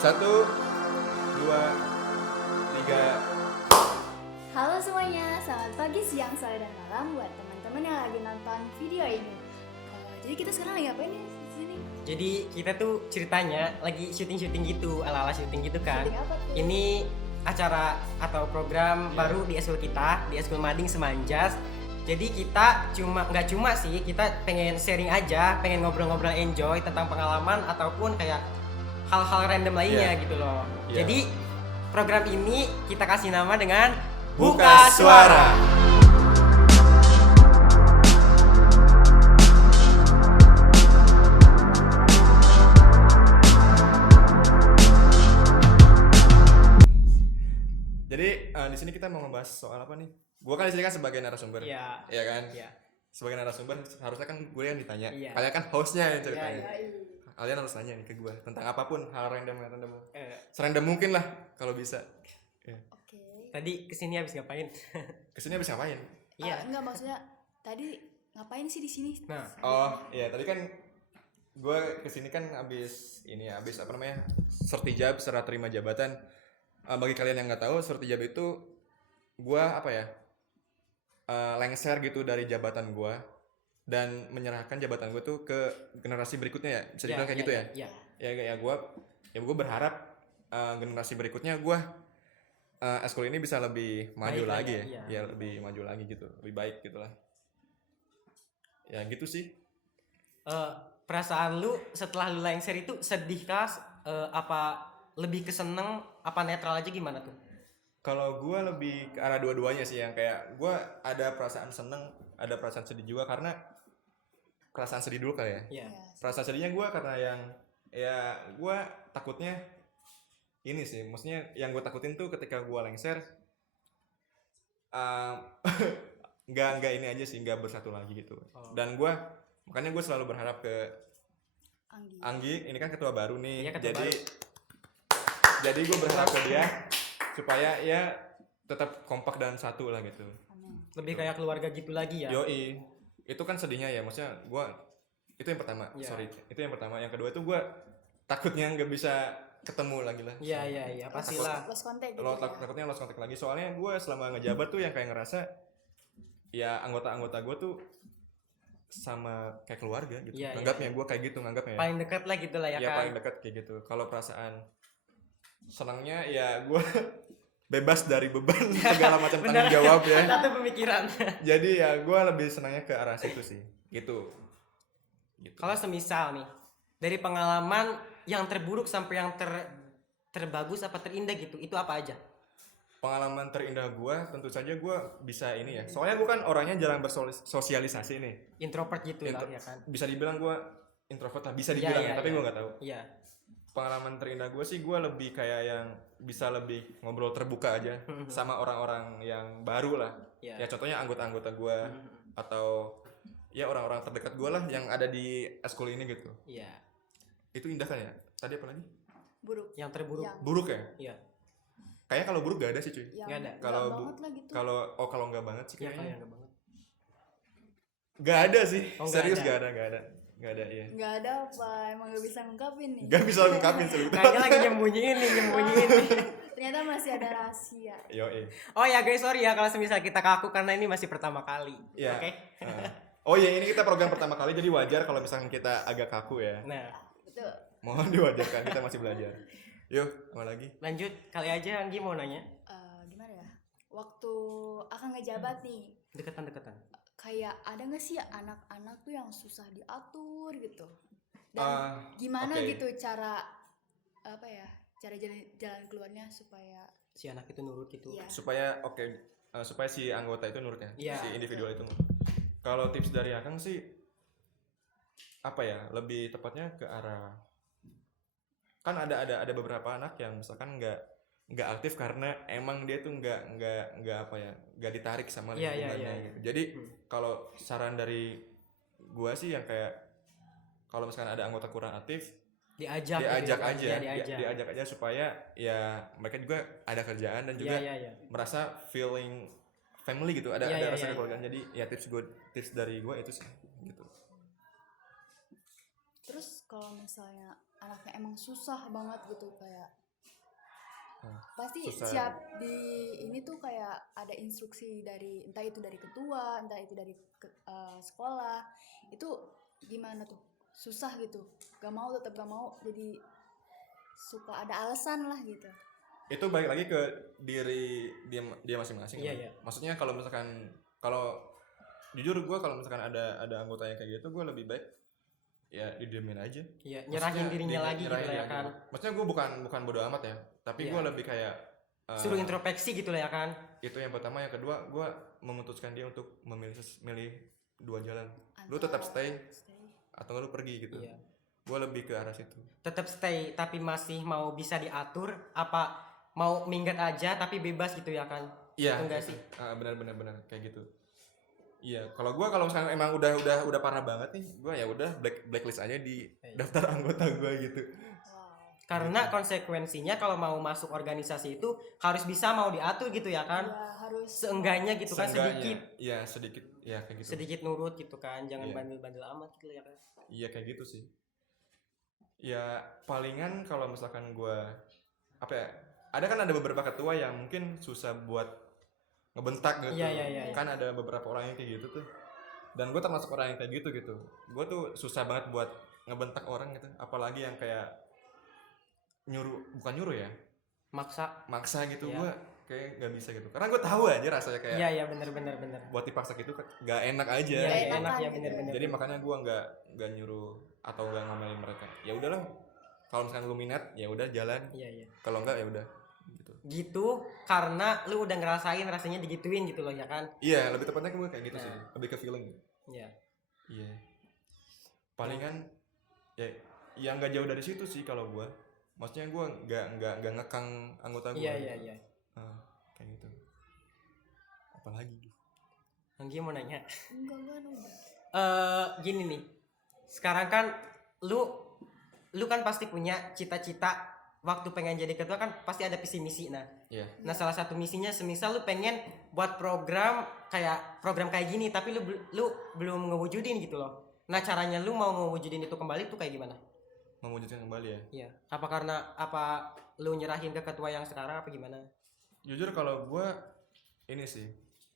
Satu, dua, tiga. Halo semuanya, selamat pagi, siang, sore, dan malam buat teman-teman yang lagi nonton video ini. Jadi kita sekarang lagi ngapain nih di sini? Jadi kita tuh ceritanya lagi syuting gitu, ala-ala syuting gitu kan. Syuting apa tuh? Ini acara atau program baru di eskul kita, di eskul Mading Semanjas. Jadi kita nggak cuma sih, kita pengen sharing aja, pengen ngobrol-ngobrol enjoy tentang pengalaman ataupun kayak hal-hal random lainnya gitu loh. Yeah. Jadi program ini kita kasih nama dengan Buka Suara. Jadi di sini kita mau ngebahas soal apa nih? Gue kan di sini kan sebagai narasumber, Iya. Iya kan? Iya. Sebagai narasumber harusnya kan gue yang ditanya. Iya. Kalian kan hostnya yang ceritanya. Iya, Kalian harus nanya nih ke gue tentang apapun, hal random. Eh, Serandom mungkin lah kalau bisa. Oke. tadi kesini habis ngapain? Kesini habis ngapain? Iya. Enggak, maksudnya tadi ngapain sih di sini? Nah, Oh iya, tadi kan gue kesini kan abis apa namanya, sertijab, serah terima jabatan. Bagi kalian yang nggak tahu, sertijab itu gue apa ya, lengser gitu dari jabatan gue dan menyerahkan jabatan gue tuh ke generasi berikutnya ya, bisa dibilang kayak gitu ya. Iya. Gue berharap generasi berikutnya gue eskul ini bisa lebih maju Baik lah lagi ya, ya, iya. ya lebih maju lagi gitu, lebih baik gitulah. Ya gitu sih. Perasaan lu setelah lu lengser itu sedih kah? Apa lebih keseneng? Apa netral aja gimana tuh? Kalau gue lebih ke arah dua-duanya sih, yang kayak gue ada perasaan seneng, ada perasaan sedih juga, karena perasaan sedih dulu kali ya. Iya. Perasaan sedihnya gue karena yang ya gue takutnya ini sih, maksudnya yang gue takutin tuh ketika gue lengser nggak ini aja sih, nggak bersatu lagi gitu. Oh. Dan gue makanya gue selalu berharap ke Anggi. Anggi, ini kan ketua baru nih. Iya, ketua Jadi gue berharap ke dia supaya ya tetap kompak dan satu lah gitu. Amin. Lebih kayak keluarga gitu lagi ya. Yoi, itu kan sedihnya ya, maksudnya gue itu yang pertama, Iya. itu yang pertama. Yang kedua itu gue takutnya nggak bisa ketemu lagi lah. Iya, pastilah. Lost contact gitu. Takutnya lost contact lagi, soalnya gue selama ngejabat tuh yang kayak ngerasa ya anggota-anggota gue tuh sama kayak keluarga gitu. Iya, Nganggapnya iya. gue kayak gitu nganggapnya. Paling dekat lah gitu lah ya Ya kan. paling dekat kayak gitu. Kalau perasaan senangnya ya gue bebas dari beban segala macam tanggung jawab ya. Satu pemikiran. Jadi ya gue lebih senangnya ke arah situ sih, gitu. Kalau semisal nih dari pengalaman yang terburuk sampai yang terbagus apa terindah gitu, itu apa aja? Pengalaman terindah gue tentu saja gue bisa ini ya, soalnya gue kan orangnya jarang bersosialisasi nih. Introvert gitu lah Intro- ya kan. Bisa dibilang gue introvert lah, bisa dibilang Iya, tapi iya. gue nggak tahu. Iya. Pengalaman terindah gue sih gue lebih kayak yang bisa lebih ngobrol terbuka aja sama orang-orang yang baru lah. Iya. Ya contohnya anggota-anggota gue atau ya orang-orang terdekat gue lah yang ada di eskul ini gitu. Iya. Itu indah kan ya? Tadi apa lagi? Buruk. Yang terburuk. Yang- Buruk ya? Iya. Kayaknya kalau buruk gak ada sih cuy. Yang Nggak ada. Kalau banget lah gitu. kalau nggak banget sih Iya, kayaknya. kayak enggak banget. Gak ada sih. Oh, nggak Serius ada. gak ada iya. Nggak ada apa, emang nggak bisa ngungkapin nih. Gak bisa ngungkapin sebetulnya. Kayaknya lagi nyembunyiin. Ternyata masih ada rahasia. Yoi. Oh ya guys, sorry ya kalau semisal kita kaku karena ini masih pertama kali. Iya. Oke. Oh iya, ini kita program pertama kali jadi wajar kalau misalkan kita agak kaku ya. Nah, Betul. Mohon diwajarkan, kita masih belajar. Yuk, apa lagi? lanjut kali aja Anggi mau nanya. Gimana ya? Waktu akan ngejabat nih, Deketan. kayak ada nggak sih anak-anak tuh yang susah diatur gitu? Dan Ah, gimana oke. gitu cara apa ya? Cara jalan keluarnya supaya Si anak itu nurut gitu. ya Supaya supaya si anggota itu nurut ya, Iya, si individual itu. Kalau tips dari Akang sih apa ya? Lebih tepatnya ke arah, kan ada beberapa anak yang misalkan nggak aktif karena emang dia tuh nggak apa ya, nggak ditarik sama Iya, lingkungannya iya. gitu. Jadi kalau saran dari gua sih yang kayak kalau misalkan ada anggota kurang aktif, Diajak aja, Iya, diajak. diajak aja supaya ya mereka juga ada kerjaan dan juga Iya. merasa feeling family gitu, ada Iya, rasa iya. kekeluargaan. Jadi ya tips dari gue itu sih gitu. Terus kalau misalnya anaknya emang susah banget gitu kayak pasti susah. siap di ini tuh kayak ada instruksi dari entah itu dari ketua, entah itu dari sekolah. Itu gimana tuh? Susah gitu. Tetap gak mau jadi suka ada alasan lah gitu. Itu balik lagi ke diri dia masing-masing. Iya, kan? iya. Maksudnya kalau jujur gue kalau misalkan ada anggota yang kayak gitu, gue lebih baik ya didiemin aja. Iya, nyerahin Maksudnya dirinya lagi gitu nyerahin lah ya diri kan. aja. Maksudnya gue bukan bodo amat ya, tapi Iya. gue lebih kayak Suruh introspeksi gitu lah ya kan. itu yang pertama. Yang kedua, gue memutuskan dia untuk milih dua jalan. Lu tetap stay atau nggak lu pergi gitu. Iya. Gue lebih ke arah situ. Tetap stay tapi masih mau bisa diatur, apa mau minggat aja tapi bebas gitu ya kan. Iya. Itu enggak sih? Benar kayak gitu. Iya, kalau misalkan emang udah parah banget nih, gue ya udah blacklist aja di daftar anggota gue gitu. Wow. Karena konsekuensinya kalau mau masuk organisasi itu harus bisa mau diatur gitu ya kan. Ya, harus Seenggaknya gitu kan, Seenggaknya, sedikit Iya sedikit, ya kayak gitu. sedikit nurut gitu kan, jangan Iya. bandel-bandel amat gitu ya kan. Iya kayak gitu sih. Ya palingan kalau misalkan gue apa ya, ada kan ada beberapa ketua yang mungkin susah buat ngebentak gitu. Iya. Kan ada beberapa orang yang kayak gitu tuh. Dan gue termasuk orang yang kayak gitu. Gue tuh susah banget buat ngebentak orang gitu. Apalagi yang kayak bukan nyuruh ya, maksa gitu. Iya. Gue kayak nggak bisa gitu. Karena gue tahu aja rasanya kayak Iya benar. buat dipaksa gitu nggak enak aja. Iya, Nggak enak ya gitu. benar. Jadi makanya gue nggak nyuruh atau nggak ngomelin mereka. Ya udahlah, kalau misalkan lu minat ya udah jalan. Iya. Kalau enggak ya udah gitu. Gitu karena lu udah ngerasain rasanya digituin gitu loh ya kan. Iya, lebih tepatnya gue kayak gitu Nah. sih. Lebih ke feeling. Iya. Iya. Palingan ya yang nggak jauh dari situ sih kalau gue. Maksudnya gue nggak ngekang anggota gue. Iya. Kayak gitu. Apalagi? Anggi mau nanya. Enggak udah. Gini nih. Sekarang kan lu kan pasti punya cita-cita waktu pengen jadi ketua kan pasti ada visi misi. Iya. Nah, salah satu misinya semisal lu pengen buat program kayak gini tapi lu belum ngewujudin gitu loh. Nah, caranya lu mau ngewujudin itu kembali tuh kayak gimana? Mewujudkan kembali ya. Iya. Apa lu nyerahin ke ketua yang sekarang apa gimana? Jujur kalau gue ini sih.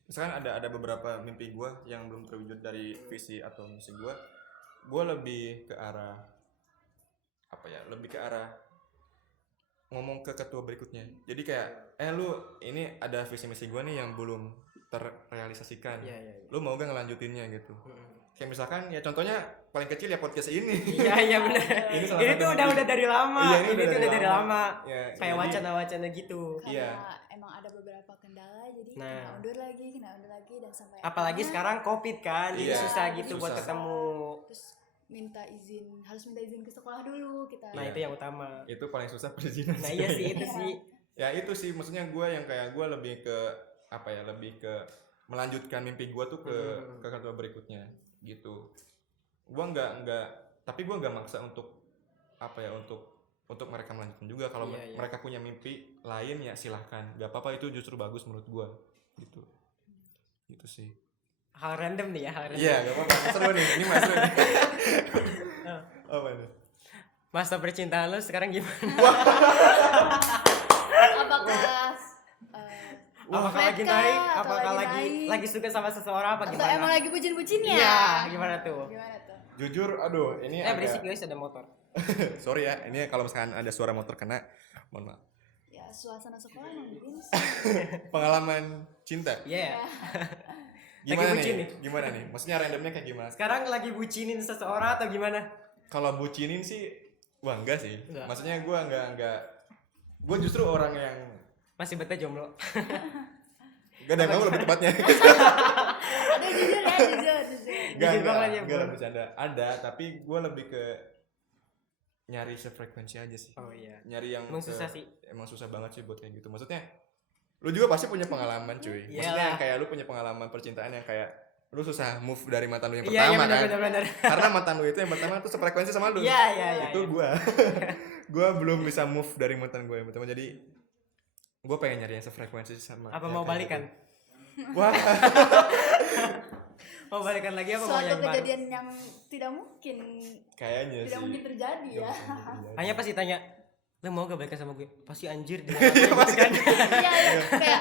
Misalkan ada beberapa mimpi gue yang belum terwujud dari visi atau misi gue. Gue lebih ke arah apa ya? Lebih ke arah ngomong ke ketua berikutnya. Jadi kayak lu ini ada visi misi gue nih yang belum terrealisasikan. Iya. Lu mau gak ngelanjutinnya gitu. Kayak misalkan ya contohnya paling kecil ya podcast ini. Iya benar. Ini salah Ini satu tuh mimpi. udah dari lama. Iya, ini tuh udah dari lama. Ya, Kayak jadi- wacana-wacana gitu. Karena Iya. emang ada beberapa kendala jadi Nah. kena undur lagi dan sampai Apalagi akhirnya sekarang Covid kan, jadi Iya, susah gitu buat susah. ketemu. terus harus minta izin ke sekolah dulu kita. Nah, Iya. itu yang utama. Itu paling susah perizinan. Nah, sih. iya sih itu Iya. sih. Ya itu sih maksudnya gue yang kayak gue lebih ke apa ya, lebih ke melanjutkan mimpi gue tuh ke ketua berikutnya gitu. Gue nggak tapi gue nggak maksa untuk apa ya, untuk mereka melanjutkan juga. Kalau Iya. mereka punya mimpi lain ya silahkan, nggak apa-apa, itu justru bagus menurut gue gitu. Gitu sih. Hal random nih ya, hal random. Iya, nggak apa-apa. Seru nih, ini mas seru nih. Apa nih? Masa percintaan lu sekarang gimana? Apakah Apakah flat lagi kah? naik? Atau Apakah lagi lagi suka sama seseorang apa atau gimana? emang lagi bucin-bucinnya? Iya, gimana tuh? Gimana tuh? Jujur, aduh, ini Berisik guys, ada motor. sorry ya, ini kalau misalkan ada suara motor kena, mohon maaf. Ya suasana sekolah emang begini sih. Pengalaman cinta. Iya. Gimana Lagi bucin nih? Gimana nih? Maksudnya randomnya kayak gimana? Sekarang lagi bucinin seseorang atau gimana? Kalau bucinin sih, wah enggak sih. Enggak. Maksudnya gue enggak. Gue justru orang yang Masih betah jomblo. enggak ada yang mau lebih tepatnya. Aduh jujur ya, jujur. Jujur banget ya, enggak Bro. lah, bercanda. Ada, tapi gue lebih ke nyari sefrekuensi aja sih. Oh iya. Nyari yang Emang susah sih. Emang susah banget sih buat kayak gitu. Maksudnya lu juga pasti punya pengalaman cuy. Maksudnya Iyalah. yang kayak lu punya pengalaman percintaan yang kayak lu susah move dari mantan lu yang Iya, pertama kan. benar. Karena mantan lu itu yang pertama tuh sefrekuensi sama lu. Iya. Itu gua belum bisa move dari mantan gue yang pertama, jadi gue pengen nyari yang sefrekuensi sama Apa ya, mau kayak balikan? gitu. Wah, Mau balikan lagi apa mau suatu yang baru? kejadian yang tidak mungkin Kayaknya tidak sih. mungkin terjadi ya. Hanya pasti tanya, lu mau gak balikan sama gue? Pasti anjir dia gitu kan. Iya iya kayak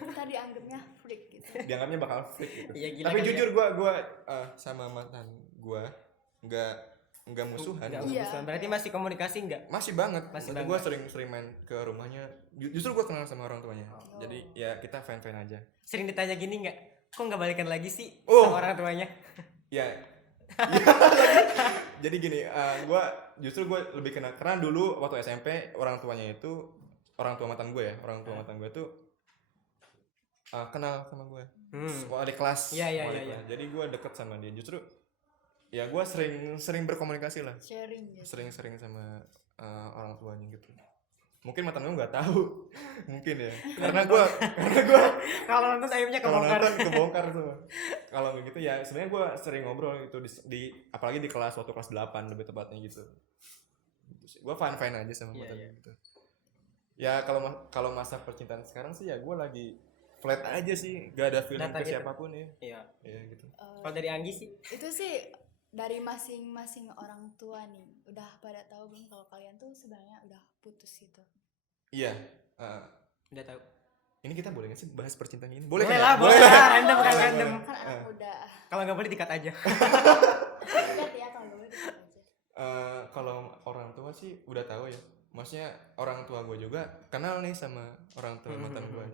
kita dianggapnya freak gitu. Dianggapnya bakal freak gitu. Iya, gila Tapi kali jujur gua sama mantan gua nggak musuhan. Enggak Iya. urusan. Berarti masih komunikasi enggak? Masih banget. Masih Maksudnya banget. gue sering main ke rumahnya. Justru gue kenal sama orang tuanya. Jadi ya kita fan aja. Sering ditanya gini enggak? Kok enggak balikan lagi sih Oh. sama orang tuanya? Ya. Jadi gini, gue lebih kenal karena dulu waktu SMP orang tuanya itu orang tua mantan gue ya, orang tua mantan gue tuh kenal sama gue. Wali kelas. Iya, iya, wali iya, kelas. Jadi gue deket sama dia. Justru ya gue sering berkomunikasi lah. Sharing gitu. Sering sama orang tuanya gitu. Mungkin mantan gue nggak tahu, mungkin ya. Karena gue Kalau nonton aibnya kalau kebongkar. nonton kebongkar tuh. Kalau nggak gitu ya sebenarnya gue sering ngobrol itu di apalagi di kelas waktu kelas 8 lebih tepatnya gitu. Gue fine aja sama Iya, mantan iya. gitu. Ya kalau masa percintaan sekarang sih ya gue lagi flat aja sih, gak ada feeling Data ke gitu. siapapun ya. Iya. Ya gitu. Kalau dari Anggi sih, Itu sih dari masing-masing orang tua nih. Udah pada tahu belum kalau kalian tuh sebenarnya udah putus gitu. Iya. udah tahu. Ini kita boleh nggak sih bahas percintaan ini? Boleh kan ya? lah, boleh lah. Random kan Boleh, random. boleh. Kan anak muda. Kalau nggak boleh dikat aja. Lihat ya kalau boleh kita aja. Kalau orang tua sih udah tahu ya. Maksudnya orang tua gue juga kenal nih sama orang tua mantan gue.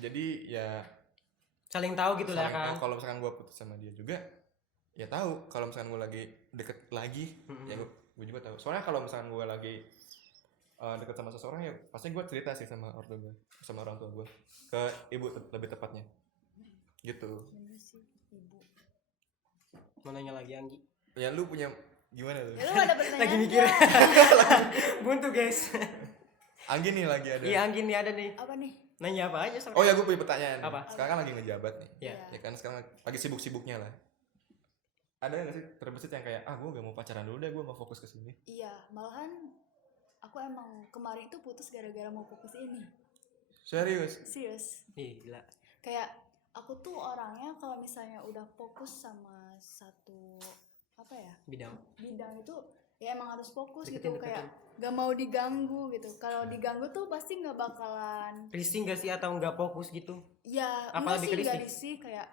Jadi ya Saling tahu gitu lah saling kan. tahu kalau misalkan gue putus sama dia juga ya tahu kalau misalkan gue lagi deket lagi ya gue juga tahu. Soalnya kalau misalkan gue lagi deket sama seseorang ya pasti gue cerita sih sama orang tua gue ke ibu lebih tepatnya gitu. Bener sih, ibu. Mau nanya lagi Anggi. Ya lu punya gimana tuh? Ya lu ada pertanyaan Lagi mikir. nggak? Buntu guys. Anggi nih lagi ada. Iya Anggi nih ada nih. Apa nih? Nanya apa aja sama. Oh ya gue punya pertanyaan. Apa? Sekarang kan lagi ngejabat nih. Iya. Ya kan sekarang lagi sibuk-sibuknya lah. Ada nggak sih terbesit yang kayak gue gak mau pacaran dulu deh, gue mau fokus ke sini. Iya, malahan aku emang kemarin itu putus gara-gara mau fokus ini. Serius? Serius. Ih, gila. Kayak aku tuh orangnya kalau misalnya udah fokus sama satu apa ya Bidang. bidang itu ya emang harus fokus Deketin, gitu, kayak gak mau diganggu gitu. Kalau diganggu tuh pasti nggak bakalan Risih gak sih atau nggak fokus gitu? ya Apa enggak lebih sih, ke nggak risih? risih, kayak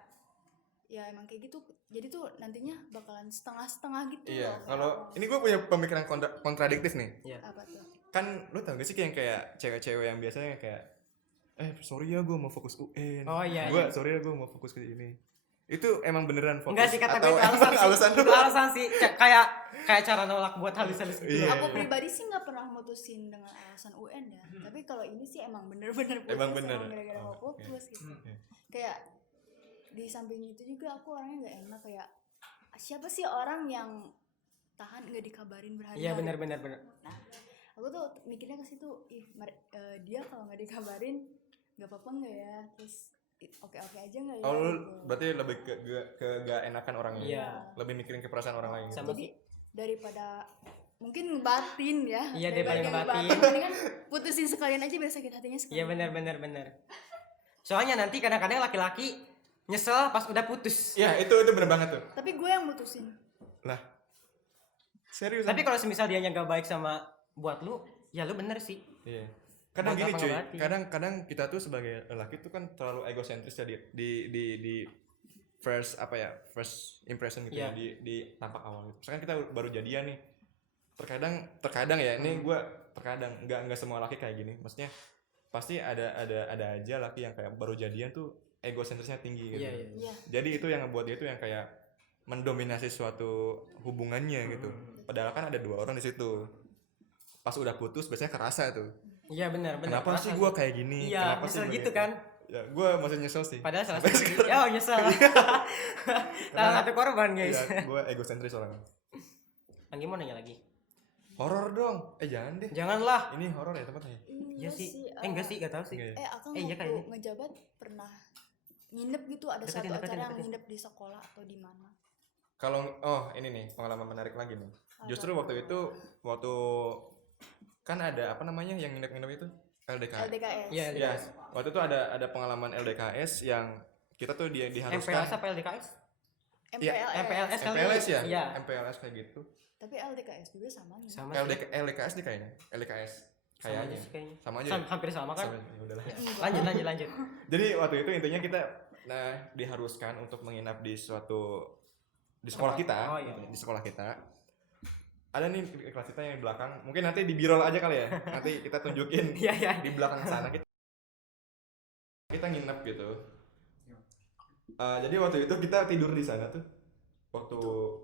ya emang kayak gitu. Jadi tuh nantinya bakalan setengah-setengah gitu Iya. loh, kayak Kalau aku- ini gue punya pemikiran kontradiktif nih. apa tuh Kan lu tau gak sih yang kayak cewek-cewek yang biasanya kayak sorry ya gue mau fokus UN. Oh, iya, Gue iya. sorry ya gue mau fokus ke ini. Itu emang beneran fokus? Enggak sih, kata gue atau itu alasan emang sih. alasan lu? Itu alasan sih. Kayak cara nolak buat halus-halus gitu. Iya. aku pribadi sih nggak pernah mutusin dengan alasan UN ya, tapi kalau ini sih emang bener-bener putus, Emang bener. gara-gara mau Oh, oke. fokus gitu. Oke. Kayak di samping itu juga aku orangnya nggak enak, kayak siapa sih orang yang tahan nggak dikabarin berhari-hari. Iya benar. Nah aku tuh mikirnya ke situ, dia kalau nggak dikabarin nggak apa-apa nggak ya, terus oke aja nggak ya Oh lu gitu. berarti lebih ke gak enakan orangnya. Iya. Lebih mikirin ke perasaan orang lain. Sama Jadi daripada mungkin ngebatin ya, Iya, daripada ngebatin. mendingan putusin sekalian aja biar sakit hatinya Iya sekalian. benar. Soalnya nanti kadang-kadang laki-laki nyesel pas udah putus. Iya itu bener banget tuh. Tapi gue yang mutusin. Lah. Serius? Tapi kalau semisal dia nggak baik sama buat lu, ya lu bener sih. Iya. Kadang Buat gini apa cuy, ngebatin? kadang kita tuh sebagai lelaki tuh kan terlalu egosentris ya di first impression gitu Iya. ya, di tampak awal gitu. Misalkan kita baru jadian nih. Terkadang ya, ini gue terkadang nggak semua laki kayak gini. Maksudnya pasti ada aja laki yang kayak baru jadian tuh egosentrisnya tinggi gitu. Iya. Iya. Jadi itu yang ngebuat dia tuh yang kayak mendominasi suatu hubungannya gitu. Padahal kan ada dua orang di situ. Pas udah putus biasanya kerasa tuh. Iya benar. Kenapa sih gue kayak gini? Iya, Kenapa sih nyesel gua gitu gitu? kan. Ya, gue masih nyesel sih. Padahal salah Sampai satu. sekarang. Ya, nyesel. Salah satu korban, guys. Iya, gue egosentris orangnya. Anggi mau nanya lagi. Horor dong. Jangan deh. Janganlah. Ini horor ya tempatnya. Iya sih. Enggak sih, enggak tahu sih. Enggak ya? Akang iya waktu kayaknya. ngejabat pernah nginep gitu, ada Deketin, satu deketin, acara yang deketin. nginep di sekolah atau di mana. Kalau ini nih pengalaman menarik lagi nih. Justru waktu kan ada apa namanya yang nginep itu LDK. LDKS. Iya, Iya. Waktu itu ada pengalaman LDKS yang kita tuh diharuskan MPLS apa LDKS? MPLS. MPLS ya? Iya. MPLS kayak gitu. Tapi LDKS juga sama nih. Sama sih. LDKS nih kayaknya. LDKS Sama aja kayaknya. sih kayaknya. Sama aja. Hampir sama kan? Sama, ya udahlah. Lanjut. Jadi waktu itu intinya kita diharuskan untuk menginap di sekolah kita. Oh, iya. Di sekolah kita. Ada nih kelas kita yang di belakang. Mungkin nanti di birol aja kali ya. Nanti kita tunjukin Iya. di belakang sana kita nginep gitu. Jadi waktu itu kita tidur di sana tuh. Waktu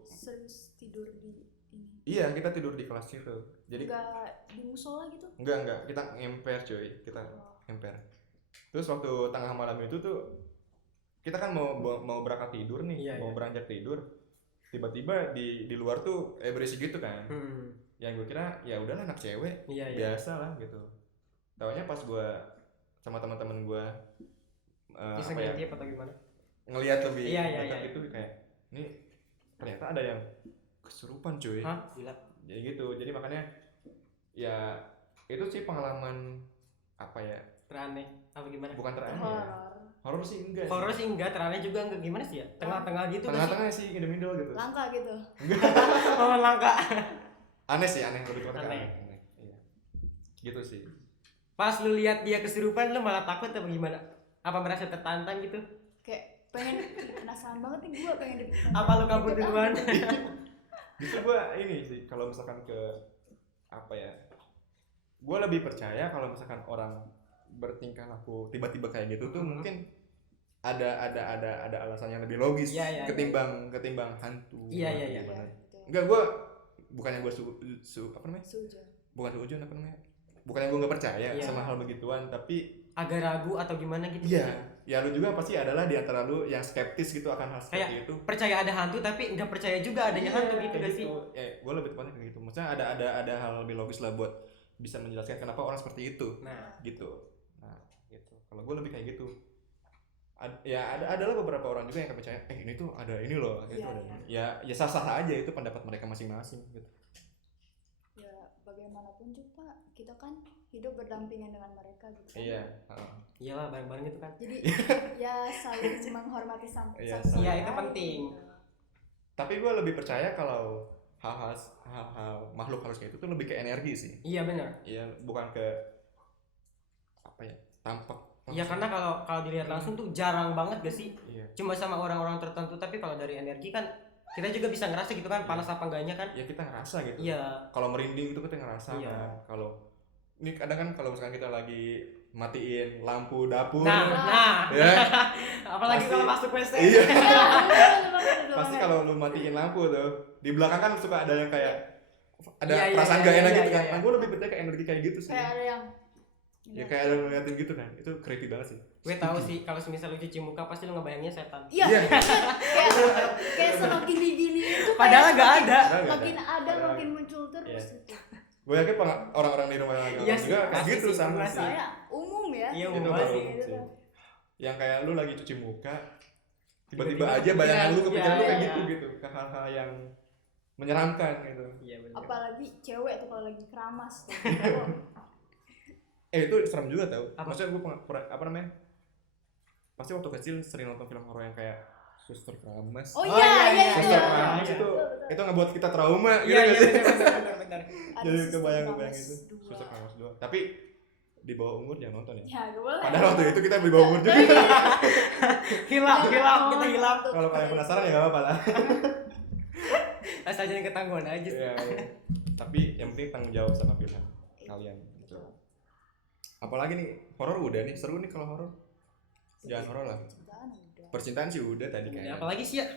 Serius tidur di ini. iya kita tidur di kelas itu. Jadi Enggak di musola gitu. enggak kita ngemper cuy. Kita ngemper. Terus waktu tengah malam itu tuh kita kan mau berangkat tidur nih, Iya, mau iya. beranjak tidur. Tiba-tiba di luar tuh berisik gitu kan. Yang gue kira ya udahlah anak cewek, Iya. biasa lah gitu. Taunya pas gue sama teman-teman gue Bisa apa ya, ngintip atau gimana? ngelihat lebih Iya. dekat itu kayak ini ternyata ada yang kesurupan cuy. Hah? Gila. Jadi gitu. Jadi makanya ya itu sih pengalaman apa ya? Teraneh apa gimana? Bukan teraneh ya. Horor sih enggak. Horor sih enggak, teraneh juga enggak, gimana sih ya? Tengah-tengah gitu. Tengah-tengah sih in the middle gitu. Langka gitu. Momen langka. Aneh sih, aneh lebih tepatnya Aneh. aneh. Iya. Gitu sih. Pas lu lihat dia kesurupan lu malah takut apa gimana? Apa merasa tertantang gitu? Kayak pengen penasaran banget nih gue pengen di Apa lu kabur duluan? Justru gue ini sih kalau misalkan ke apa ya? Gue lebih percaya kalau misalkan orang bertingkah laku tiba-tiba kayak gitu tuh mungkin ada alasan yang lebih logis Iya, ketimbang hantu. Iya. Gimana. gitu. Enggak, gue bukannya gue apa namanya? Sujon. Bukan suujon apa namanya? Bukannya gue nggak percaya Iya. sama hal begituan, tapi Agak ragu atau gimana gitu? iya, ya lu juga pasti adalah di antara lu yang skeptis gitu akan hal seperti itu. Percaya ada hantu tapi nggak percaya juga adanya hantu gitu Kayak gak sih? gue lebih tepatnya kayak gitu. Maksudnya ada hal lebih logis lah buat bisa menjelaskan kenapa orang seperti itu. Nah, Gitu. Nah, gitu. Kalau gue lebih kayak gitu. Adalah beberapa orang juga yang percaya ini tuh ada ini loh, itu Iya, ada iya. ini. Ya sah-sah aja itu pendapat mereka masing-masing gitu. Ya bagaimanapun juga kita kan hidup berdampingan dengan mereka gitu kan. Iya, heeh. iyalah bareng-bareng gitu kan. Jadi ya saling menghormati Iya, satu Iya, sama itu lain. penting. Tapi gue lebih percaya kalau hal-hal makhluk halus kayak itu tuh lebih ke energi sih. Iya benar. Iya, bukan ke apa ya? Tampak. Iya karena kalau dilihat langsung tuh jarang banget gak sih? Iya. Cuma sama orang-orang tertentu, tapi kalau dari energi kan kita juga bisa ngerasa gitu kan, panas apa enggaknya kan? Ya kita ngerasa gitu. Iya. Kalau merinding itu kita ngerasa Iya. kan. Kalau ini kadang kan kalau misalkan kita lagi matiin lampu dapur. Nah, Ya. apalagi Pasti- kalau masuk WC. Iya. Pasti Pasti kalau lu matiin lampu tuh, di belakang kan suka ada yang kayak ada Iya, perasaan iya, gak iya, enak iya, gitu kan. iya. Nah, gue lebih percaya ke energi kayak gitu sih. kayak ada yang Ya kayak ada yang ngeliatin gitu kan. Itu creepy banget sih. Gue tahu sih kalau semisal lu cuci muka pasti lu ngebayanginnya setan. Iya, Iya. kayak semakin digini itu Padahal nggak ada. Padahal nggak makin ada Padahal- makin muncul terus Iya. gitu. Gue yakin orang-orang di rumah yang Iya sih, juga kayak pasti gitu sih, sama pasti. sih. Soalnya umum ya. Iya, Itu umum baru sih. gitu. sih. Yang kayak lu lagi cuci muka, tiba-tiba Tiba-tiba aja bayangan lu kepikiran iya, lu kayak iya. gitu ke hal-hal yang menyeramkan gitu. Iya benar. Apalagi cewek tuh kalau lagi keramas tuh. Itu serem juga tau. Apa? Maksudnya gue apa namanya? Pasti waktu kecil sering nonton film horor yang kayak Suster Keramas. Oh Oh, iya, iya, iya iya, itu. Suster iya. Keramas itu ngebuat kita trauma Iya, gitu iya nggak sih? benar. Ada Jadi Suster kebayang-kebayang Keramas gitu. 2. Suster Keramas 2. Tapi di bawah umur jangan nonton ya. Ya, gak boleh. Padahal waktu itu kita di bawah umur juga. Hilap, kita hilap. Kalau kalian penasaran ya gak apa-apa lah. Asal jangan ketangguhan aja sih. Iya, iya. Tapi yang penting tanggung jawab sama pilihan kalian gitu. Apalagi nih, horor udah nih, seru nih kalau horor. Jangan horor lah. Cintaan udah. Percintaan sih udah tadi Ya, kayaknya. apalagi sih ya?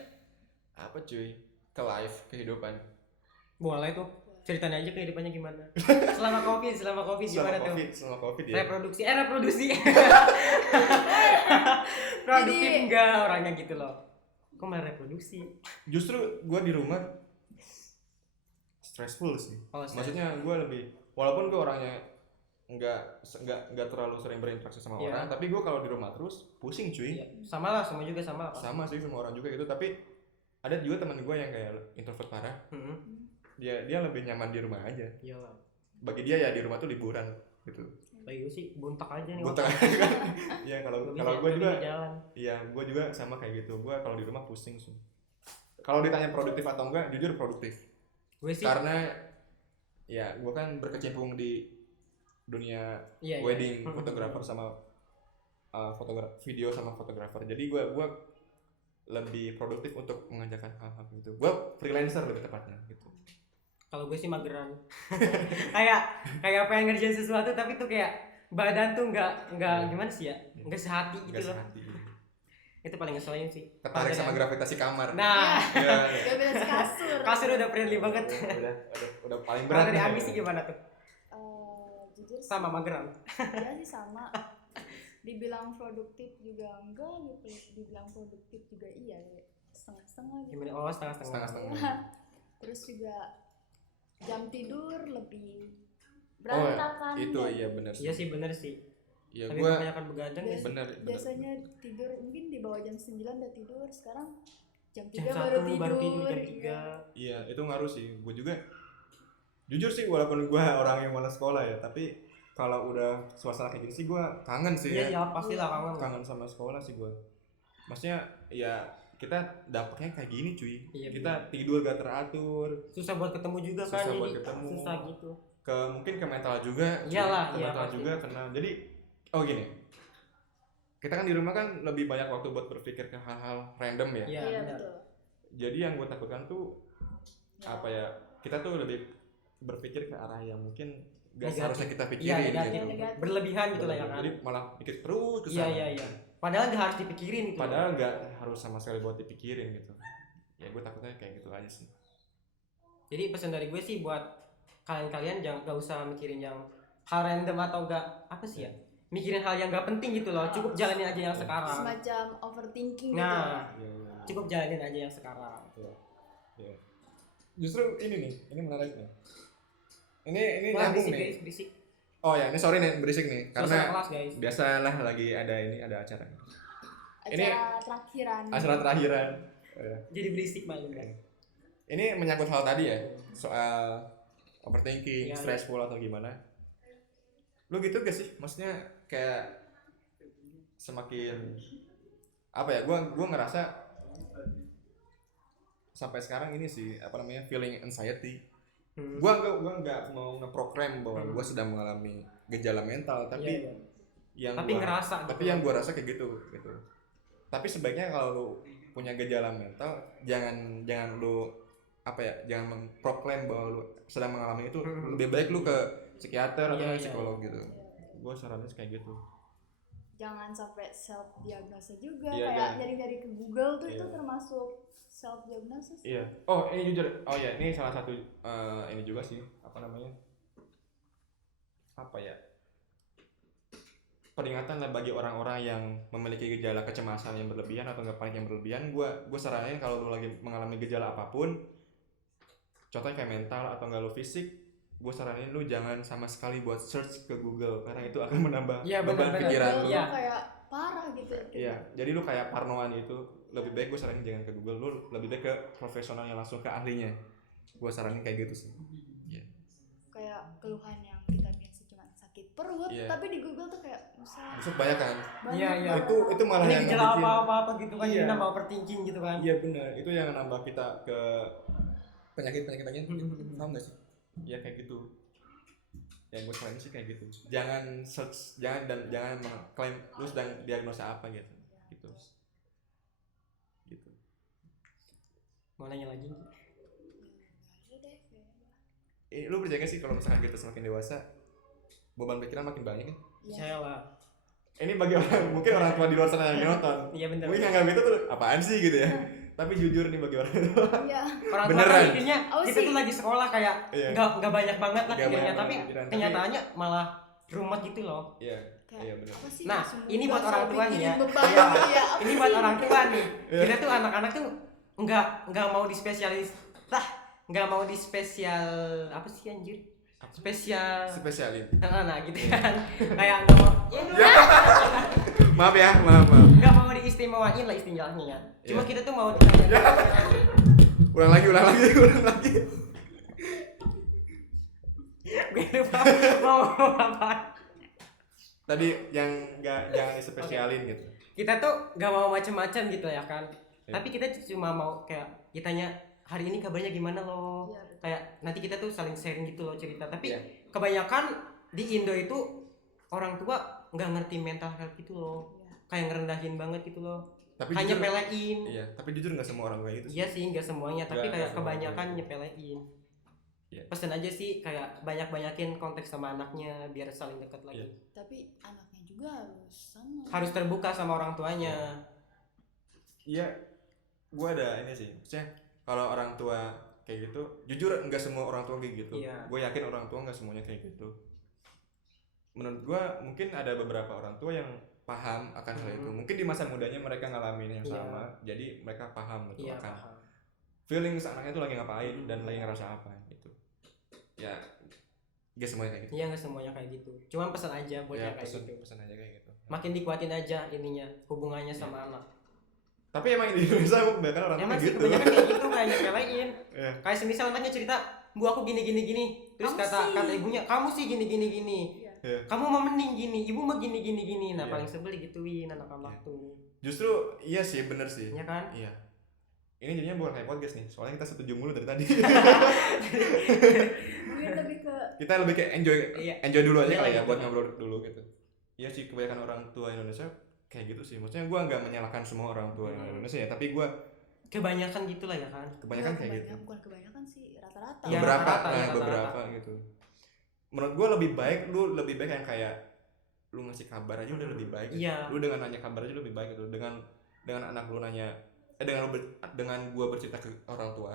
Apa cuy? Ke live kehidupan. Boleh tuh. Ceritain aja kehidupannya gimana. Selama covid Selama gimana tuh? Covid ya. Reproduksi. Produktif Jadi- enggak orangnya gitu loh. Kok malah reproduksi? Justru gua di rumah stressful sih. Oh, stress. Maksudnya gua lebih walaupun gua orangnya nggak terlalu sering berinteraksi sama Iya. orang, tapi gua kalau di rumah terus pusing cuy. Iya. Sama lah, semua juga sama lah. Sama sih semua orang juga gitu, tapi ada juga teman gua yang kayak introvert parah. Dia lebih nyaman di rumah aja. Iyalah. Bagi dia ya di rumah tuh liburan gitu. Lagi gue sih buntak aja nih. Buta kan. Iya kalau Nggak bisa- kalau gue nggak juga bisa jalan. iya gue juga sama kayak gitu. Gue kalau di rumah pusing sih. Kalau ditanya produktif atau enggak, jujur produktif. Gue sih Karena ya gue kan berkecimpung di dunia iya, iya. wedding fotografer sama video sama fotografer. Jadi gue lebih produktif untuk mengerjakan hal-hal gitu. Gue freelancer lebih tepatnya gitu. Kalau gue sih mageran. kayak pengen ngerjain sesuatu tapi tuh kayak badan tuh nggak gimana sih ya? Nggak sehati gitu Gak loh. sehati. Itu paling ngeselin sih. Tertarik sama Mageran. gravitasi kamar. Nah, Iya, iya. Gak beda kasur. kasur udah friendly banget. Udah paling Kalau berat. dari nih. Ami sih gimana tuh? Jujur sih, Sama mageran. ya sih sama. Dibilang produktif juga enggak gitu, dibilang produktif juga iya, setengah-setengah gitu. Gimana? Oh, setengah-setengah. Setengah-setengah. Ya. Terus juga jam tidur lebih berantakan. Itu dan iya benar sih. Iya sih bener sih. Iya Tapi gue kebanyakan begadang ya. bias- bener. biasanya tidur mungkin di bawah jam 9 udah tidur, sekarang jam 3 Jam baru 1 tidur. baru tidur jam Iya. 3. Iya itu ngaruh sih. Gue juga jujur sih walaupun gue orang yang malas sekolah ya, tapi kalau udah suasana kayak gini sih gue kangen sih Iya, ya. ya pastilah kangen. Kangen sama sekolah sih gue. Maksudnya ya kita dapetnya kayak gini cuy. Iya, Kita tidur gak teratur, Susah buat ketemu juga kan. Susah jadi buat ketemu. Susah gitu. mungkin ke mental juga. cuy. Iyalah, ke iya, mental pasti. juga kena. Jadi gini. Kita kan di rumah kan lebih banyak waktu buat berpikir ke hal-hal random ya. Iya, Iya, benar. betul. Jadi yang gue takutkan tuh apa ya? Kita tuh lebih berpikir ke arah yang mungkin gak Negatif. seharusnya kita Iya, pikirin negatif. gitu. Negatif. Berlebihan gitu lah ya kan. Jadi malah pikir terus ke Iya, sana. iya, iya. Padahal nggak harus dipikirin gitu. Padahal nggak harus sama sekali buat dipikirin gitu. Ya gue takutnya kayak gitu aja sih. Jadi pesan dari gue sih buat kalian-kalian jangan gak usah mikirin yang hal random atau enggak apa sih ya? Mikirin hal yang gak penting gitu loh. Cukup jalanin aja yang sekarang. Semacam overthinking gitu. Nah, Iya, iya. cukup jalanin aja yang sekarang. Iya. Justru ini nih, ini menarik nih. Ini Wah, nyambung berisik, nih. guys, berisik. Oh ya, ini sorry nih berisik nih Suasana karena kelas guys. biasalah lagi ada acara. Acara Ini terakhiran. Acara terakhiran. Ya. Jadi berisik malu kan. Ini menyangkut hal tadi ya, soal overthinking, Iya, stressful atau gimana. Lu gitu gak sih? Maksudnya kayak semakin apa ya? Gua ngerasa sampai sekarang ini sih apa namanya feeling anxiety. Gua nggak mau ngeprogram bahwa gua sedang mengalami gejala mental, tapi Iya, iya. yang Tapi gua, ngerasa tapi gitu. yang gua rasa kayak gitu. Tapi sebaiknya kalau lu punya gejala mental, jangan lu apa ya, jangan mengproklaim bahwa lu sedang mengalami itu. Lebih baik lu ke psikiater atau Iya, iya, psikolog gitu. Gua sarannya kayak gitu. Jangan sampai self diagnosa juga, Iya, kayak jangan. nyari-nyari ke Google tuh itu Iya. termasuk self diagnosis. Iya. Oh, ini jujur. Oh ya, ini salah satu ini juga sih, apa namanya? Apa ya? Peringatan lah bagi orang-orang yang memiliki gejala kecemasan yang berlebihan atau nggak panik yang berlebihan. Gue saranin kalau lu lagi mengalami gejala apapun, contohnya kayak mental atau nggak lu fisik, gue saranin lu jangan sama sekali buat search ke Google karena itu akan menambah Iya, beban benar-benar. pikiran Google lu. Iya. tuh kayak parah gitu. Iya, jadi lu kayak parnoan itu. Lebih baik gue saranin jangan ke Google, lu lebih baik ke profesional yang langsung ke ahlinya. Gue saranin kayak gitu sih. Iya. Kayak keluhan yang kita biasa cuma sakit perut, Iya. tapi di Google tuh kayak bisa Maksud banyak kan? banyak Iya, iya. banget. Itu malah Ini yang gejala ngebikin- apa-apa gitu kan. Iya. Jadi nambah overthinking gitu kan. Iya benar, itu yang nambah kita ke penyakit lain. Paham nggak sih? Iya kayak gitu. Yang gue saranin sih kayak gitu. Jangan search, jangan mengklaim lu sedang diagnosa apa gitu. Gitu. Mau nanya lagi? Ada deh, kayaknya. Lu percaya gak sih kalau misalkan kita semakin dewasa, beban pikiran makin banyak kan? Iya. Saya lah. Ini bagi orang, mungkin orang tua di luar sana yang nonton. Iya bener. Mungkin nganggap itu tuh apaan sih gitu ya. Tapi jujur nih bagi orang tua. Iya. Orang tua Beneran. kan mikirnya Oh, kita sih. tuh lagi sekolah kayak Iya. nggak banyak banget lah Nggak pikirnya, banyak tapi pikiran, tapi- kenyataannya malah rumet gitu loh. Iya. Kayak, Iya benar. apa sih, Nah, semua ini buat soal orang tua nih pikirin ya. beban Iya. gitu ya. Apa Ini sih? buat orang tua nih. Iya. Kita tuh anak-anak tuh nggak mau di spesialis lah, nggak mau di spesial apa sih anjir? Spesial. Spesialin. Nah gitu kan. Kayak nggak mau Maaf ya. nggak mau diistimewain lah istilahnya kan. Cuma Iya. kita tuh mau ditanya. Ulang lagi. Gue lupa mau apa. Tadi yang jangan dispesialin gitu. Kita tuh nggak mau macem-macem gitu ya kan. Iya. Tapi kita cuma mau kayak ditanya hari ini kabarnya gimana loh. Iya, betul. Kayak nanti kita tuh saling sharing gitu loh cerita. Tapi Iya. kebanyakan di Indo itu orang tua nggak ngerti mental health gitu loh. Iya. Kayak ngerendahin banget gitu loh. Tapi Hanya jujur, nyepelein. iya, tapi jujur nggak semua orang kayak gitu sih. Iya sih, nggak semuanya, tapi Nggak kayak semua kebanyakan gitu. nyepelein. Iya. Pesan aja sih kayak banyakin konteks sama anaknya biar saling dekat lagi. Iya. Tapi anaknya juga harus sama. Harus terbuka sama orang tuanya. Iya, gue ada ini sih, maksudnya kalau orang tua kayak gitu, jujur nggak semua orang tua kayak gitu. Iya. Gue yakin orang tua nggak semuanya kayak gitu. Menurut gue mungkin ada beberapa orang tua yang paham akan hal itu. Mungkin di masa mudanya mereka ngalamin yang Iya. sama, jadi mereka paham gitu Iya, akan paham. feelings anaknya tuh lagi ngapain dan lagi ngerasa apa gitu. Ya, gak semuanya kayak gitu. Iya, nggak semuanya kayak gitu. Cuman pesan aja buat Ya, yang kayak gitu. pesan aja kayak gitu. Makin dikuatin aja ininya hubungannya sama anak. Tapi emang di Indonesia kebanyakan orang Emang kayak sih gitu. kebanyakan kayak gitu kayak nyepelein. Iya. Kayak semisal anaknya cerita, "Bu, aku gini gini gini." Terus Kamu kata sih. ibunya, "Kamu sih gini gini gini." Iya. Iya. Kamu mah mending gini, ibu mah gini gini gini. Nah, Iya. paling sebel gituin anak-anak tuh. Justru iya sih, bener sih. Ya kan? Iya. Ini jadinya bukan kayak podcast nih, soalnya kita setuju mulu dari tadi. Mungkin lebih ke Kita lebih kayak enjoy, Iya. enjoy dulu aja Iya, kali ya iya, buat iya. ngobrol dulu gitu. Iya sih, kebanyakan orang tua Indonesia kayak gitu sih. Maksudnya gue nggak menyalahkan semua orang tua Indonesia ya, tapi gue Kebanyakan gitulah ya kan. kebanyakan kayak gitu. Bukan kebanyakan sih, rata-rata. Iya, Beberapa, rata-rata, nah, rata-rata. beberapa gitu. Menurut gue lebih baik yang kayak lu ngasih kabar aja udah lebih baik. Gitu. Iya. Lu dengan nanya kabar aja lebih baik gitu. Dengan anak lu nanya, dengan gue bercerita ke orang tua,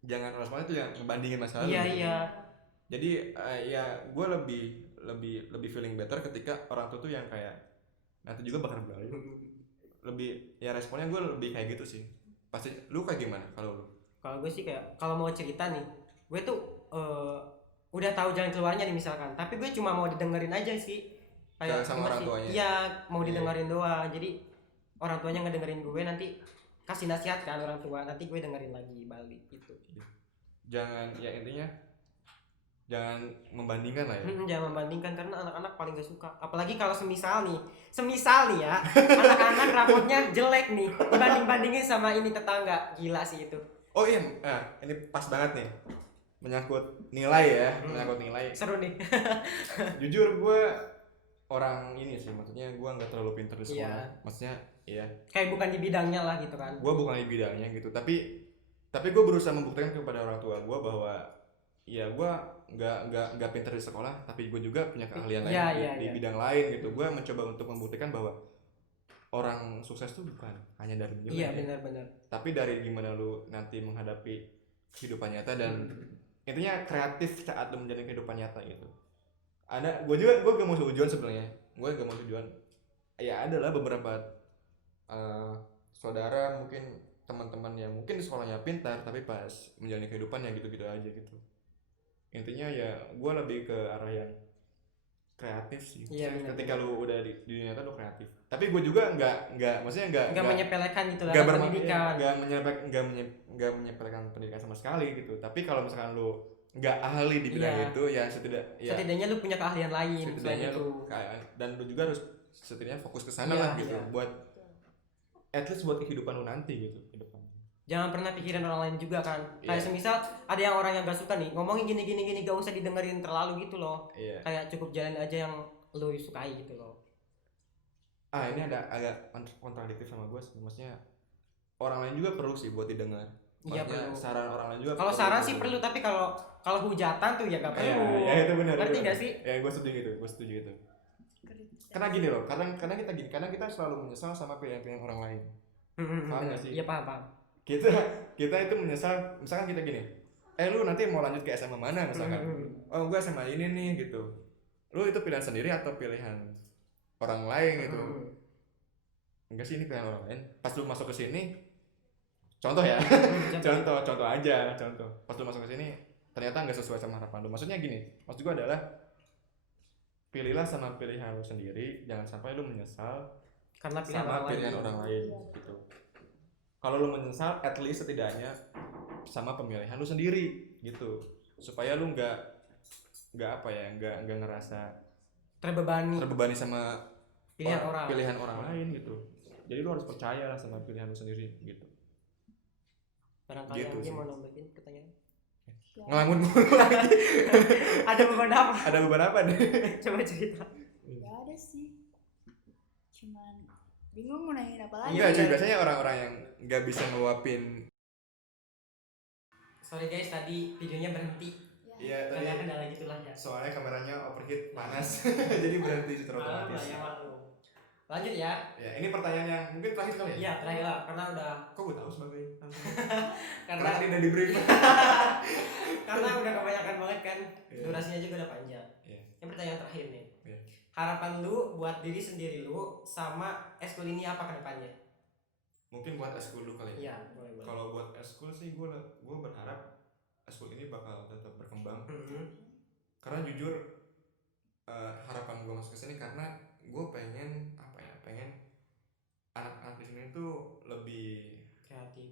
jangan responnya tuh yang ngebandingin masalah. Iya, lu. iya. Jadi ya gue lebih feeling better ketika orang tua tuh yang kayak nanti juga bakal berlalu. Lebih ya responnya gue lebih kayak gitu sih. Pasti lu kayak gimana kalau lu? Kalau gue sih kayak kalau mau cerita nih, gue tuh udah tahu jalan keluarnya nih misalkan, tapi gue cuma mau didengerin aja sih. Kayak Sama gimana orang sih? tuanya. Iya, mau Iya. didengerin doang. Jadi orang tuanya ngedengerin gue, nanti kasih nasihat kan orang tua, nanti gue dengerin lagi balik gitu. Jangan ya intinya jangan membandingkan lah ya. Jangan membandingkan karena anak-anak paling gak suka. Apalagi kalau semisal nih ya, anak-anak rapotnya jelek nih, dibanding-bandingin sama ini tetangga, gila sih itu. Oh iya, ini pas banget nih menyangkut nilai ya, menyangkut nilai. Seru nih. Jujur gue orang ini sih, maksudnya gue nggak terlalu pintar di sekolah. Iya. Maksudnya iya, Kayak bukan di bidangnya lah gitu kan. gue bukan di bidangnya gitu, tapi gue berusaha membuktikan kepada orang tua gue bahwa ya gue nggak pintar di sekolah, tapi gue juga punya keahlian lain di Iya. bidang lain gitu. Gue mencoba untuk membuktikan bahwa orang sukses tuh bukan hanya dari nilai, Iya, benar-benar. tapi dari gimana lu nanti menghadapi kehidupan nyata dan intinya kreatif saat lu menjalani kehidupan nyata gitu. Ada, gue gak mau seujuan sebenarnya, gue gak mau seujuan. Ya adalah beberapa saudara mungkin teman-teman yang mungkin di sekolahnya pintar tapi pas menjalani kehidupannya gitu-gitu aja gitu. Intinya ya gue lebih ke arah yang kreatif sih. Iya, Maksudnya benar, ketika lu udah di dunia nyata lu kreatif. Tapi gue juga nggak maksudnya Nggak menyepelekan gitu lah nggak pendidikan. nggak menyepelekan pendidikan sama sekali gitu. Tapi kalau misalkan lu nggak ahli di bidang Iya. itu ya Setidaknya lu punya keahlian lain selain setidaknya itu. lu dan lu juga harus setidaknya fokus ke sana Iya, lah gitu iya. buat at least buat kehidupan lu nanti gitu ke depan. Jangan pernah pikirin orang lain juga kan. Kayak Iya. semisal ada yang orang yang gak suka nih ngomongin gini gak usah didengerin terlalu gitu loh. Iya. Kayak cukup jalan aja yang lu sukai gitu loh. Ini ada agak kontradiktif sama gue sih. Maksudnya orang lain juga perlu sih buat didengar. Iya, Maksudnya perlu. saran orang lain juga Kalau saran sih perlu, tapi kalau hujatan tuh ya gak perlu. ya itu benar. Ngerti itu gak benar. sih? Ya gue setuju gitu. Karena gini loh, karena kita selalu menyesal sama pilihan-pilihan orang lain. Paham Bener. gak sih? Iya, paham. Kita itu menyesal, misalkan kita gini, lu nanti mau lanjut ke SMA mana misalkan, oh gue SMA ini nih gitu, lu itu pilihan sendiri atau pilihan orang lain gitu? Enggak sih, ini pilihan orang lain. Pas lu masuk ke sini, contoh ya, contoh aja, pas lu masuk ke sini ternyata nggak sesuai sama harapan lu. Maksudnya gini, maksud gue adalah pilihlah sama pilihan lu sendiri, jangan sampai lu menyesal Karena pilihan sama orang pilihan lain. orang lain gitu. Kalau lu menyesal, at least setidaknya sama pemilihan lu sendiri gitu, supaya lu nggak ngerasa terbebani sama Pilihan orang lain gitu. Jadi lu harus percaya lah sama pilihan lu sendiri gitu. Barangkali Gitu Anggi sih. mau nambahin pertanyaan. Ya, Ngelamun mulu lagi. Ada beban apa? Ada beban apa nih? Coba cerita. nggak ada sih, cuman bingung mau nanyain apa lagi. Enggak cuy, biasanya orang-orang yang nggak bisa ngeluapin. Sorry guys, tadi videonya berhenti. Iya Karena tadi kendala gitulah ya. soalnya kameranya overheat panas jadi berhenti secara Maklum lah otomatis. ya, maklum. Lanjut ya. Ya ini pertanyaan yang mungkin terakhir kali ya. Iya, terakhir lah karena udah Kok gue tahu sebagai karena karena dia udah di brief. karena udah kebanyakan banget kan. Iya. Durasinya juga udah panjang. Iya. Yang pertanyaan terakhir nih. Iya. Harapan lu buat diri sendiri lu sama eskul ini apa ke depannya? Mungkin buat eskul dulu kali ya. Iya, boleh. Kalau buat eskul sih gue berharap eskul ini bakal tetap berkembang. Karena jujur harapan gue masuk ke sini karena gue pengen apa ya, pengen anak-anak di sini tuh lebih kreatif.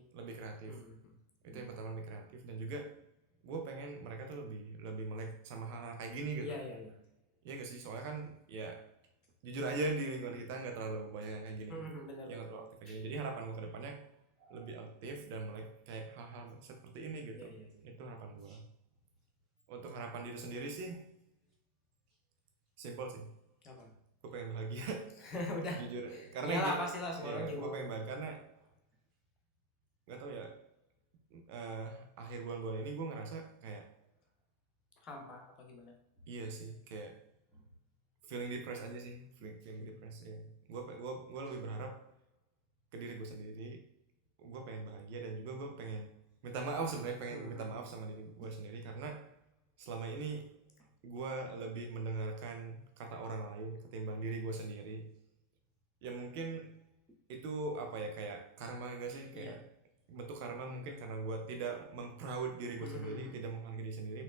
Itu yang pertama, lebih kreatif, dan juga gue pengen mereka tuh lebih melek sama hal kayak gini gitu. Iya. Iya gak sih, soalnya kan ya jujur aja di lingkungan kita nggak terlalu banyak yang kayak gini. Benar. Yang nggak terlalu aktif kayak gini. Jadi harapan gue ke depannya lebih aktif dan melek kayak hal-hal seperti ini gitu. Iya. Itu harapan gue. Untuk harapan diri sendiri sih simple sih. Apa? Gue pengen bahagia. Udah. Jujur. Karena Iyalah pastilah semua orang gue juga. pengen bahagia karena nggak tahu ya. Akhir bulan-bulan ini gue ngerasa kayak Hampa apa gimana? iya sih, kayak feeling depressed aja sih, feeling depressed ya. Gue lebih berharap ke diri gue sendiri. Gue pengen bahagia dan juga gue pengen minta maaf, sebenarnya pengen minta maaf sama diri gue sendiri karena selama ini gue lebih mendengarkan kata orang lain ketimbang diri gue sendiri. Ya mungkin itu apa ya, kayak karma enggak sih, kayak bentuk karma mungkin karena gue tidak memproud diri gue sendiri, tidak menghargai diri sendiri.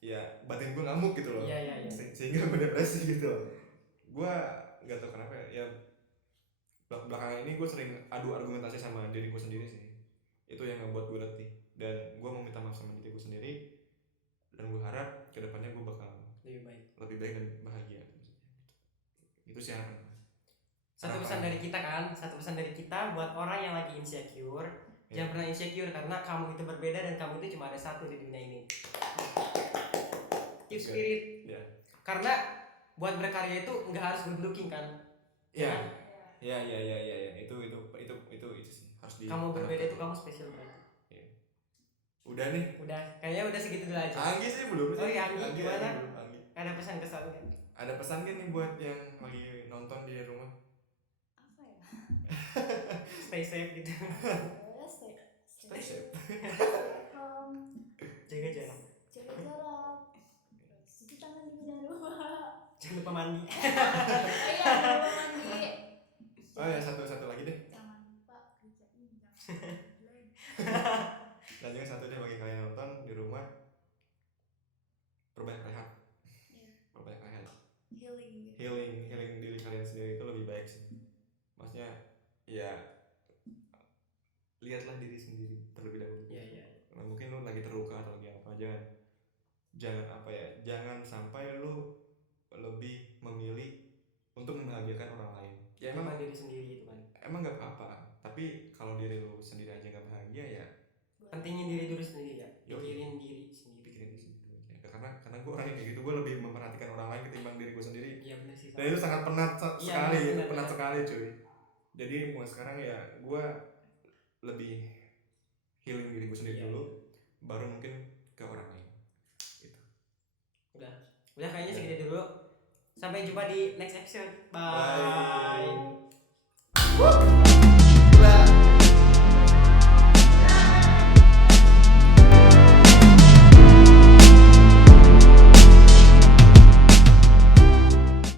Ya batin gue ngamuk gitu loh. Iya. Sehingga gue depresi gitu loh. Gue nggak tahu kenapa ya, belakangan ini gue sering adu argumentasi sama diri gue sendiri sih. Itu yang ngebuat gue letih, dan gue mau minta maaf sama diri gue sendiri, dan gue harap kedepannya gue bakal lebih baik dan bahagia. Itu sih harapan gue. Satu pesan dari kita buat orang yang lagi insecure. Iya. Jangan pernah insecure karena kamu itu berbeda dan kamu itu cuma ada satu di dunia ini. Keep spirit. Iya. Karena buat berkarya itu nggak harus good looking kan. Iya. Ya. Itu sih harus di. Kamu berbeda itu kamu spesial banget. Udah nih. Udah, kayaknya udah segitu dulu aja. Anggi sih belum sih. Oh iya, Anggi gimana? belum, Anggi. Ada pesan kesan kan? Ada pesan kan nih buat yang lagi nonton di rumah? Apa ya? Stay safe gitu. Stay safe. Jaga jarak. Jaga jarak, cuci tangan juga jangan lupa. Jangan lupa mandi. Iya, jangan lupa mandi. Oh ya, satu lagi deh. Jangan lupa kerjain, jangan blank. Dan juga satu deh bagi kalian yang nonton di rumah, perbanyak rehat. Iya. Perbanyak rehat. Healing. Diri kalian sendiri itu lebih baik sih. Maksudnya ya lihatlah diri sendiri terlebih dahulu. Iya. Nah, mungkin lu lagi terluka atau lagi apa, jangan apa ya, jangan sampai lu lebih memilih untuk membahagiakan orang lain. Ya emang diri sendiri itu kan. emang nggak apa-apa, tapi kalau diri lu sendiri aja nggak bahagia ya Pentingin diri dulu sendiri ya. Yo. Pikirin diri sendiri. pikirin diri sendiri aja. Karena gue orang yang kayak gitu, gue lebih memperhatikan orang lain ketimbang diri gue sendiri. Iya benar sih. Dan itu sangat penat Iya, sekali, benar, penat benar. sekali cuy. Jadi mulai sekarang ya gue lebih healing diri gue sendiri Iya. dulu, baru mungkin ke orang lain. Itu. Udah kayaknya segitu dulu. Sampai jumpa di next episode. Bye. Bye.